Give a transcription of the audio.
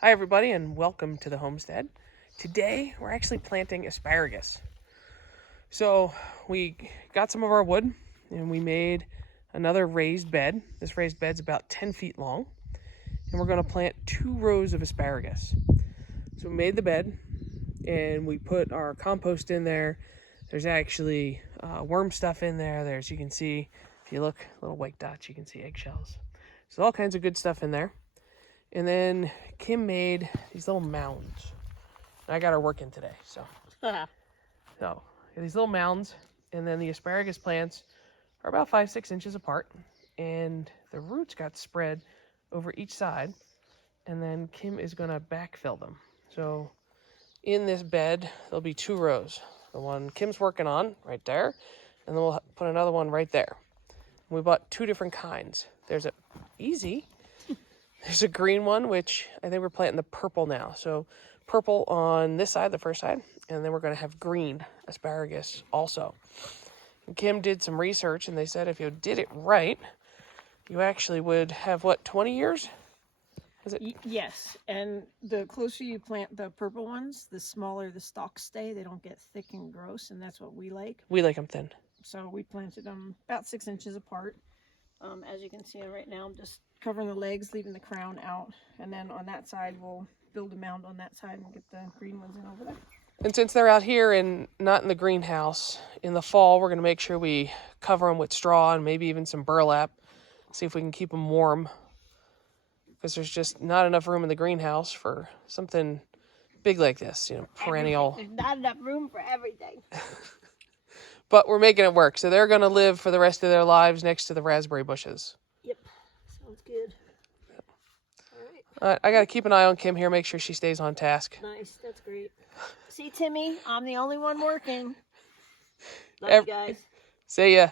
Hi everybody and welcome to the homestead. Today we're actually planting asparagus. So we got some of our wood and we made another raised bed. This raised bed's about 10 feet long and we're going to plant 2 rows of asparagus. So we made the bed and we put our compost in there. There's actually worm stuff in there. You can see, if you look, little white dots, you can see eggshells. So all kinds of good stuff in there. And then Kim made these little mounds. I got her working today, so these little mounds, and then the asparagus plants are about 5-6 inches apart, and the roots got spread over each side, and then Kim is gonna backfill them. So in this bed, there'll be 2 rows. The one Kim's working on right there, and then we'll put another one right there. We bought 2 different kinds. There's a green one, which I think we're planting the purple now. So purple on this side, the first side, and then we're going to have green asparagus also. And Kim did some research, and they said if you did it right, you actually would have, 20 years? Is it? Yes, and the closer you plant the purple ones, the smaller the stalks stay. They don't get thick and gross, and that's what we like. We like them thin. So we planted them about 6 inches apart. As you can see right now, I'm just covering the legs, leaving the crown out. And then on that side, we'll build a mound on that side and get the green ones in over there. And since they're out here and not in the greenhouse, in the fall, we're going to make sure we cover them with straw and maybe even some burlap. See if we can keep them warm. Because there's just not enough room in the greenhouse for something big like this, perennial. There's not enough room for everything. But we're making it work. So they're going to live for the rest of their lives next to the raspberry bushes. Yep, sounds good. All right. I got to keep an eye on Kim here, make sure she stays on task. Nice, that's great. See, Timmy, I'm the only one working. Love you guys. See ya.